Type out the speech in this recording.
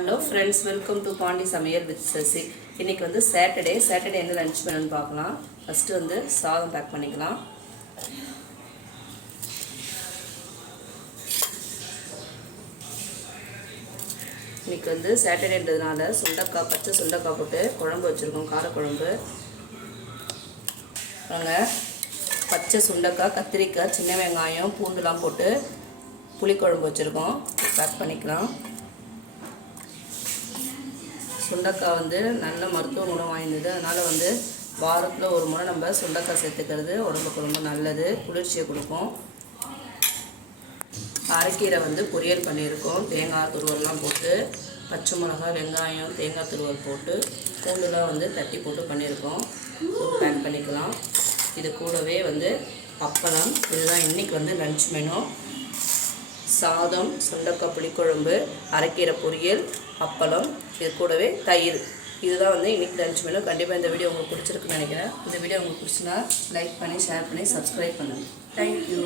Hello friends, welcome to Pandi Samayal with Sasi. இன்றைக்கி வந்து Saturday என்ன லன்ச் பண்ணணும்னு பார்க்கலாம். ஃபஸ்ட்டு வந்து சாதம் பேக் பண்ணிக்கலாம். இன்றைக்கி வந்து சாட்டர்டேன்றதுனால சுண்டக்காய், பச்சை சுண்டக்காய் போட்டு குழம்பு வச்சுருக்கோம், காரக்குழம்பு. நாங்கள் பச்சை சுண்டக்காய், கத்திரிக்காய், சின்ன வெங்காயம், பூண்டுலாம் போட்டு புளிக்குழம்பு வச்சுருக்கோம். பேக் பண்ணிக்கலாம். சுண்டக்காய் வந்து நல்ல மருத்துவ குணம் வாய்ந்தது. அதனால் வந்து வாரத்தில் ஒரு முறை நம்ம சுண்டக்காய் சேர்த்துக்கிறது உடம்புக்கு ரொம்ப நல்லது, குளிர்ச்சியை கொடுக்கும். அரைக்கீரை வந்து பொரியல் பண்ணியிருக்கோம். தேங்காய் துருவல்லாம் போட்டு, பச்சை மிளகாய், வெங்காயம், தேங்காய் துருவல் போட்டு, பூண்டுலாம் வந்து தட்டி போட்டு பண்ணியிருக்கோம். பேக் பண்ணிக்கலாம். இது கூடவே வந்து அப்பளம். இதுதான் இன்றைக்கி வந்து லன்ச் மெனு. சாதம், சுண்டக்காய் புளிக்குழம்பு, அரைக்கீரை பொரியல், அப்பளம், இது கூடவே தயிர். இதுதான் வந்து இன்றைக்கி லன்ச் மெனு. கண்டிப்பாக இந்த வீடியோ உங்களுக்கு பிடிச்சிருக்குன்னு நினைக்கிறேன். இந்த வீடியோ உங்களுக்கு பிடிச்சினா லைக் பண்ணி, ஷேர் பண்ணி, சப்ஸ்கிரைப் பண்ணுங்கள். தேங்க்யூ.